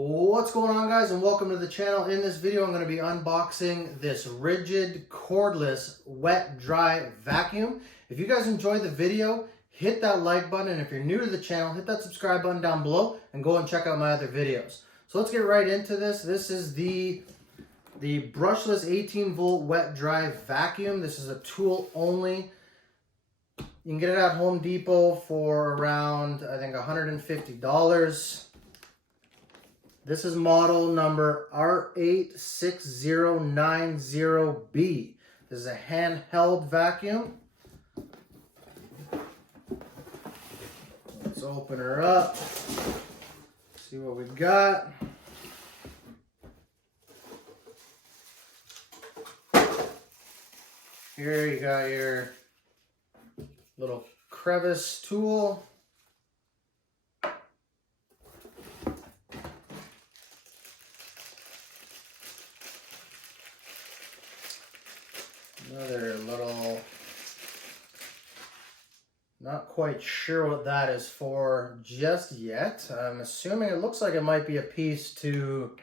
What's going on, guys, and welcome to the channel. In this video I'm going to be unboxing this Ridgid cordless wet dry vacuum. If you guys enjoyed the video, hit that like button, and if you're new to the channel, hit that subscribe button down below and go and check out my other videos. So let's get right into this. This is the brushless 18-volt wet dry vacuum. This is a tool only. You can get it at Home Depot for around, I think, $150. This is model number R86090B. This is a handheld vacuum. Let's open her up. See what we've got. Here you got your little crevice tool. Another little, not quite sure what that is for just yet. I'm assuming it looks like it might be a piece to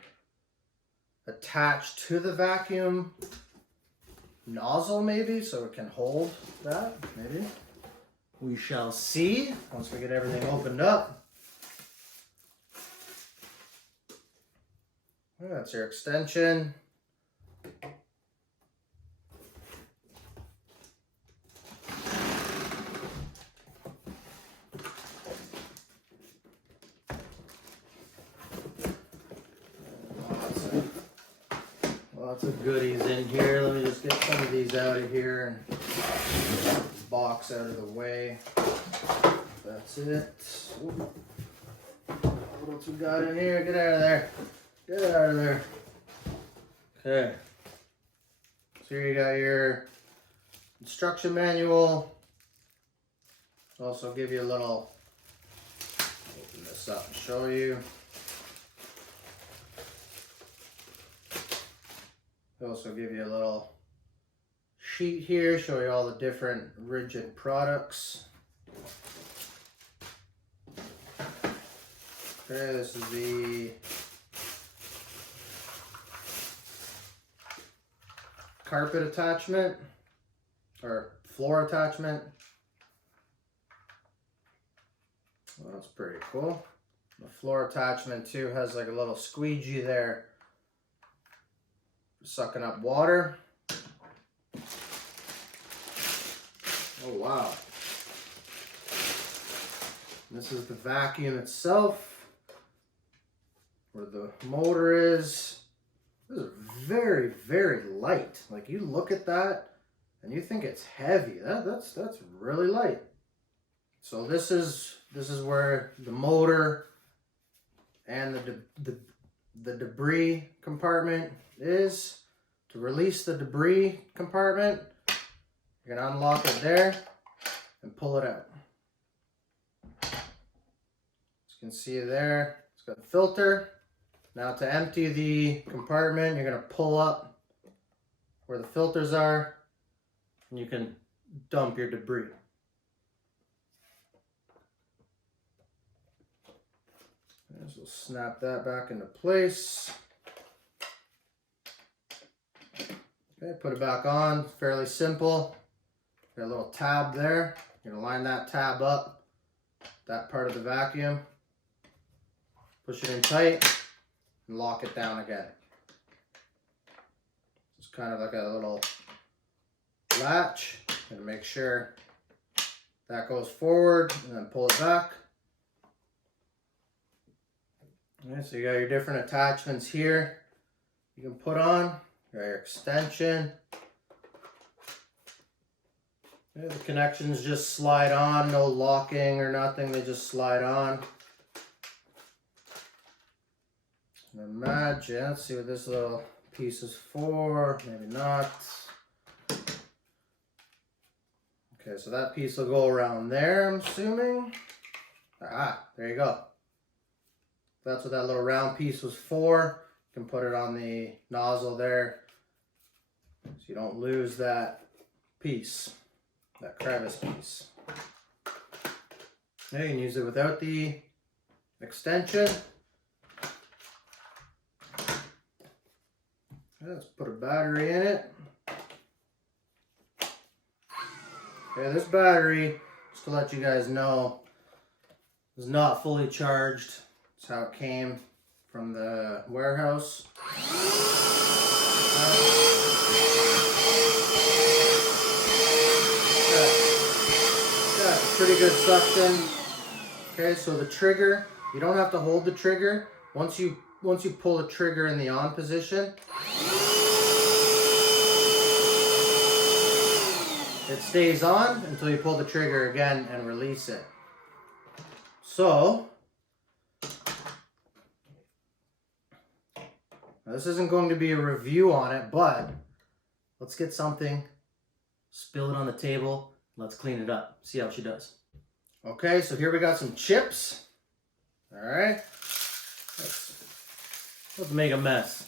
attach to the vacuum nozzle, maybe, so it can hold that, maybe. We shall see once we get everything opened up. That's your extension. Lots of goodies in here. Let me just get some of these out of here and box out of the way. That's it. Ooh. What else we got in here? Get out of there. Get out of there. Okay. So here you got your instruction manual. Also give you a little, open this up and show you. They also give you a little sheet here, show you all the different Ridgid products. Okay, this is the carpet attachment, or floor attachment. Well, that's pretty cool. The floor attachment too has like a little squeegee there, sucking up water. Oh wow. This is the vacuum itself, where the motor is. This is very, very light. Like, you look at that and you think it's heavy. That's really light. So this is where the motor and the debris compartment is. To release the debris compartment, you're going to unlock it there and pull it out. As you can see there, it's got a filter. Now to empty the compartment, you're going to pull up where the filters are and you can dump your debris. So we'll snap that back into place. Okay, put it back on. Fairly simple. Got a little tab there. You're going to line that tab up, that part of the vacuum. Push it in tight and lock it down again. It's kind of like a little latch. And make sure that goes forward and then pull it back. Okay, so you got your different attachments here you can put on. You got your extension. Okay, the connections just slide on, no locking or nothing, they just slide on. Imagine, let's see what this little piece is for, maybe not. Okay, so that piece will go around there, I'm assuming. Ah, there you go. That's what that little round piece was for. You can put it on the nozzle there, so you don't lose that piece, that crevice piece. Okay, you can use it without the extension. Let's put a battery in it. Okay, this battery, just to let you guys know, is not fully charged. That's how it came from the warehouse. Got pretty good suction. Okay, so the trigger, you don't have to hold the trigger. Once you pull the trigger in the on position, it stays on until you pull the trigger again and release it. So, now this isn't going to be a review on it, but let's get something, spill it on the table, let's clean it up, see how she does. Okay, so here we got some chips. All right, let's make a mess.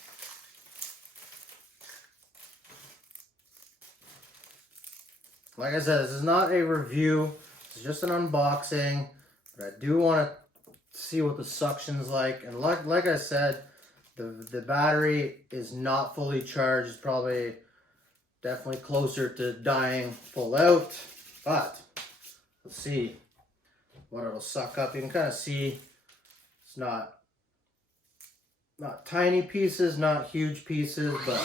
Like I said, this is not a review, this is just an unboxing, but I do want to see what the suction's like. And like I said, the battery is not fully charged. It's probably definitely closer to dying full out, but let's see what it'll suck up. You can kind of see it's not tiny pieces, not huge pieces, but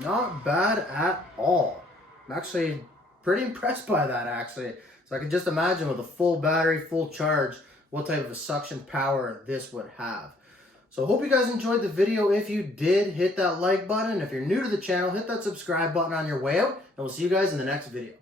not bad at all. I'm actually pretty impressed by that, actually. So I can just imagine with a full battery, full charge, what type of a suction power this would have. So I hope you guys enjoyed the video. If you did, hit that like button. If you're new to the channel, hit that subscribe button on your way out, and we'll see you guys in the next video.